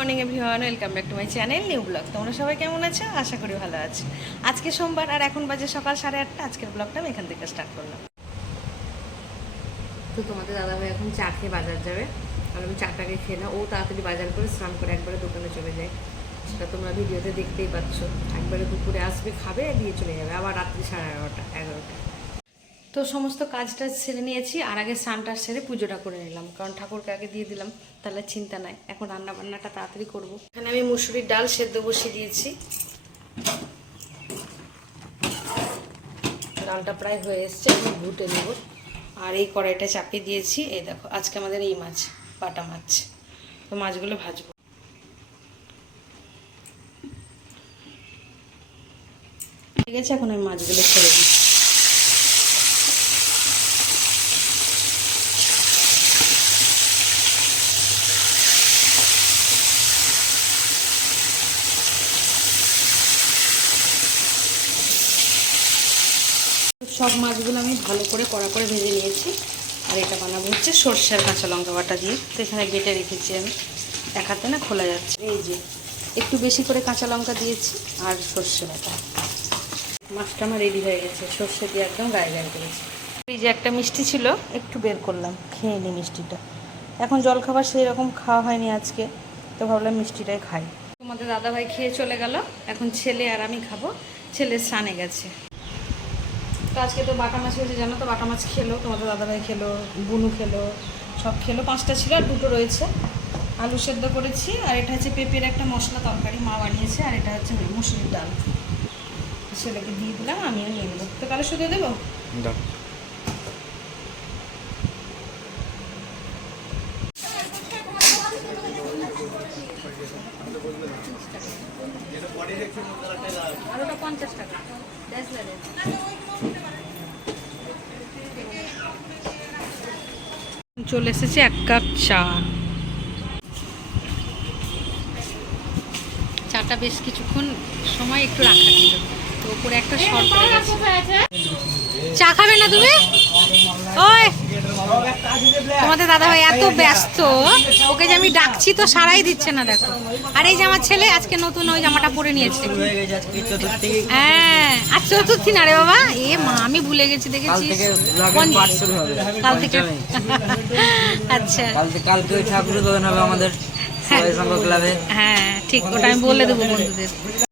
Morning everyone welcome back to my channel new blog তোমরা সবাই কেমন আছো? আশা করি ভালো আছো। আজকে সোমবার, আর এখন বাজে সকাল সাড়ে আটটা। আজকের ব্লগটা আমি এখান থেকে স্টার্ট করলাম। তো তোমাদের দাদাভাই এখন চা খেয়ে বাজার যাবে। আর আমি চাটাকে খেয়ে না ও তাড়াতাড়ি বাজার করে স্নান করে একবারে দোকানে চলে যায়। সেটা তোমরা ভিডিওতে দেখতেই পাচ্ছ। একবারে দুপুরে আসবে, খাবে দিয়ে চলে যাবে। আবার রাত্রি সাড়ে এগারোটা এগারোটা। তো সমস্ত কাজটা সেরে নিয়েছি, আর আগে স্নানটা সেরে পুজোটা করে নিলাম। কারণ ঠাকুরকে আগে দিয়ে দিলাম, তাহলে চিন্তা নাই। এখন রান্না বান্নাটা তাড়াতাড়ি করব। এখানে আমি মুসুরির ডাল সেদ্ধ বসিয়ে দিয়েছি। ডালটা প্রায় হয়ে এসছে আমি ঘুটে নেব। আর এই কড়াইটা চাপিয়ে দিয়েছি, এই দেখো, আজকে আমাদের এই মাছ, বাটা মাছ। তো মাছগুলো ভাজবো। ঠিক আছে, এখন আমি মাছগুলো ছেড়ে দিই সব মাছগুলো আমি ভালো করে কড়া করে ভেজে নিয়েছি। আর এটা বানাবো হচ্ছে সর্ষের কাঁচা লঙ্কা বাটা দিয়ে। তো এখানে বেটে রেখেছি আমি। দেখাতে না খোলা যাচ্ছে। এই যে, একটু বেশি করে কাঁচা লঙ্কা দিয়েছি আর সর্ষে বাটা। মাছটা আমার রেডি হয়ে গেছে। সর্ষে দিয়ে একদম গায়ে গায়ে করেছি। এই যে একটা মিষ্টি ছিল, একটু বের করলাম, খেয়ে নিই মিষ্টিটা। এখন জলখাবার সেই রকম খাওয়া হয়নি আজকে, তো ভাবলাম মিষ্টিটাই খাই। তোমাদের দাদাভাই খেয়ে চলে গেল। এখন ছেলে আর আমি খাব। ছেলে স্নানে গেছে। তো আজকে তো বাটা মাছ হয়েছে, জানো তো? বাটা মাছ খেলো, তোমাদের দাদাভাই খেলো, বুনু খেলো, সব খেলো। পাঁচটা ছিল আর দুটো রয়েছে। আলু সেদ্ধ করেছি, আর এটা হচ্ছে পেঁপের একটা মশলা তরকারি। মা বানিয়েছে, আর এটা হচ্ছে মুসুরির ডাল। ছেলেকে দিয়ে দিলাম, আমিও নিয়ে নেব। তো কালো শুধু দেবো? চলে এসেছে এক কাপ চা। চাটা বেশ কিছুক্ষণ সময় একটু রাখা ছিল। তো উপরে একটা গেছে। চা খাবে না তুমি? ওই, তোমাদের দাদা ভাই এত ব্যস্ত। ওকে যে আমি ডাকছি তো সারাই দিচ্ছে না দেখো। আর এই যে আমার ছেলে আজকে নতুন ওই জামাটা পরে নিয়েছে। হ্যাঁ আর চতুর্থী। না রে বাবা? এ মা আমি ভুলে গেছি দেখেছি কাল থেকে। আচ্ছা। কালকে ঠাকুর হবে আমাদের। হ্যাঁ। ঠিক ওটা আমি বলে দেবো বন্ধুদের।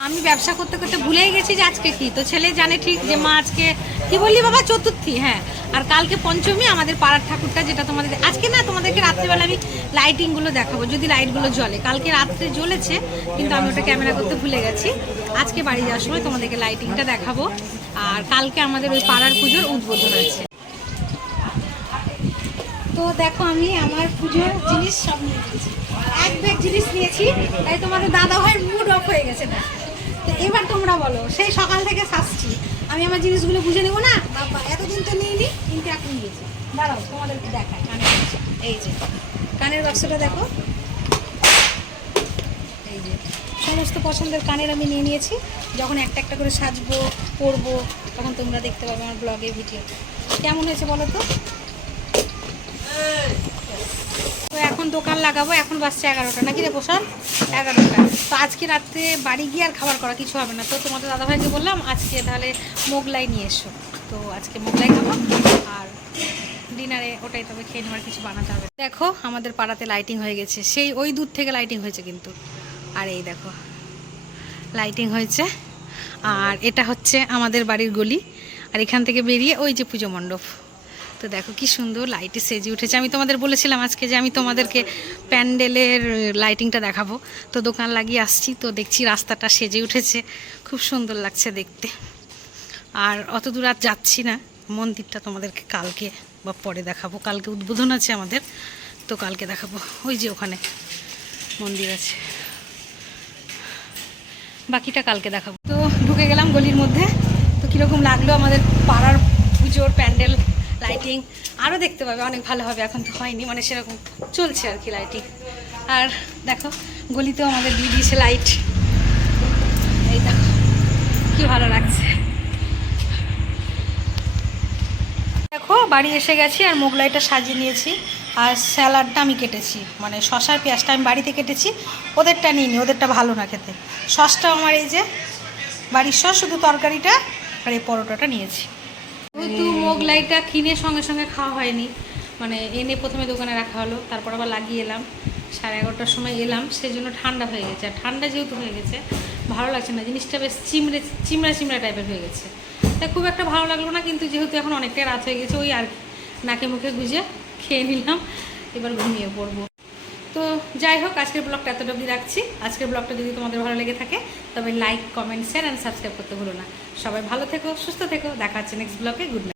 আমি ব্যবসা করতে করতে ভুলেই গেছি যে আজকে কি। তো ছেলে জানে ঠিক যে মা আজকে কি বললি বাবা? চতুর্থী হ্যাঁ। আর কালকে পঞ্চমী আমাদের পাড়ার ঠাকুরটা যেটা তোমাদের আজকে না তোমাদেরকে রাত্রিবেলা আমি লাইটিংগুলো দেখাবো যদি লাইটগুলো জ্বলে। কালকে রাত্রে জ্বলেছে কিন্তু আমি ওটা ক্যামেরা করতে ভুলে গেছি। আজকে বাড়ি যাওয়ার সময় তোমাদেরকে লাইটিংটা দেখাবো। আর কালকে আমাদের ওই পাড়ার পুজোর উদ্বোধন আছে। তো দেখো আমি আমার পুজোর জিনিস সব নিয়ে নিয়েছি। এক ব্যাগ জিনিস নিয়েছি, তাই তোমাদের দাদা ভাইয়ের মুড অফ হয়ে গেছে না তো এবার তোমরা বলো, সেই সকাল থেকে শাসছি আমি আমার জিনিসগুলো বুঝে নেব না? বাবা, এতদিন তো নিইনি, কিন্তু এখন নিয়েছি। দাঁড়াও, তোমাদেরকে দেখায় কানের এই যে, কানের বাক্সটা দেখো। এই যে, সমস্ত পছন্দের কানের আমি নিয়ে নিয়েছি। যখন একটা একটা করে সাজবো, পরবো, তখন তোমরা দেখতে পাবে আমার ব্লগে ভিডিও কেমন হয়েছে বলো তো? দোকান লাগাবো, এখন বাসছে এগারোটা। নাকি রে প্রসাদ? এগারোটা। তো আজকে রাত্রে বাড়ি গিয়ে আর খাবার করা কিছু হবে না। তো তোমাদের দাদাভাইকে বললাম, আজকে তাহলে মোগলাই নিয়ে এসো। তো আজকে মোগলাই খাব, আর ডিনারে ওটাই তবে খেয়ে নেওয়ার কিছু বানাতে হবে। দেখো, আমাদের পাড়াতে লাইটিং হয়ে গেছে। সেই ওই দূর থেকে লাইটিং হয়েছে কিন্তু। আর এই দেখো লাইটিং হয়েছে। আর এটা হচ্ছে আমাদের বাড়ির গলি। আর এখান থেকে বেরিয়ে ওই যে পুজো মণ্ডপ। তো দেখো কি সুন্দর লাইটে সেজে উঠেছে। আমি তোমাদের বলেছিলাম আজকে যে আমি তোমাদেরকে প্যান্ডেলের লাইটিংটা দেখাবো। তো দোকান লাগিয়ে আসছি, তো দেখছি রাস্তাটা সেজে উঠেছে। খুব সুন্দর লাগছে দেখতে। আর অত দূর আর যাচ্ছি না। মন্দিরটা তোমাদেরকে কালকে বা পরে দেখাবো। কালকে উদ্বোধন আছে আমাদের, তো কালকে দেখাবো। ওই যে ওখানে মন্দির আছে। বাকিটা কালকে দেখাবো। তো ঢুকে গেলাম গলির মধ্যে। তো কীরকম লাগল আমাদের পাড়ার পুজোর প্যান্ডেল? লাইটিং আরও দেখতে পাবে, অনেক ভালো হবে, এখন তো হয়নি মানে সেরকম চলছে আর কি লাইটিং আর দেখো, গলিতেও আমাদের দিয়ে দিয়েছে লাইট এই দেখো, কী ভালো লাগছে। দেখো, বাড়ি এসে গেছি আর মোগলাইটা সাজিয়ে নিয়েছি, আর স্যালাডটা আমি কেটেছি মানে শশার পেঁয়াজটা আমি বাড়িতে কেটেছি, ওদেরটা নিইনি, ওদেরটা ভালো না খেতে। সসটা আমার এই যে, বাড়ির সস শুধু তরকারিটা আর এই পরোটাটা নিয়েছি। যেহেতু মোগলাইটা কিনে সঙ্গে সঙ্গে খাওয়া হয়নি মানে এনে প্রথমে দোকানে রাখা হলো, তারপর আবার লাগিয়ে এলাম, সাড়ে এগারোটার সময় এলাম সেই জন্য ঠান্ডা হয়ে গেছে। আর ঠান্ডা যেহেতু হয়ে গেছে, ভালো লাগছে না, জিনিসটা বেশ চিমড়ে, চিমড়া চিমড়া টাইপের হয়ে গেছে। তাই খুব একটা ভালো লাগল না, কিন্তু যেহেতু এখন অনেকটাই রাত হয়ে গেছে, ওই আর নাকে মুখে গুজে খেয়ে নিলাম, এবার ঘুমিয়ে পড়ব। তো যাই হোক, আজকের ব্লগটা এতটা অবধি রাখছি। আজকের ব্লগটা যদি তোমাদের ভালো লেগে থাকে, তবে like comment share and subscribe করতে ভুলো না। সবাই ভালো থেকো, সুস্থ থেকো। দেখা হচ্ছে নেক্সট ব্লগে গুড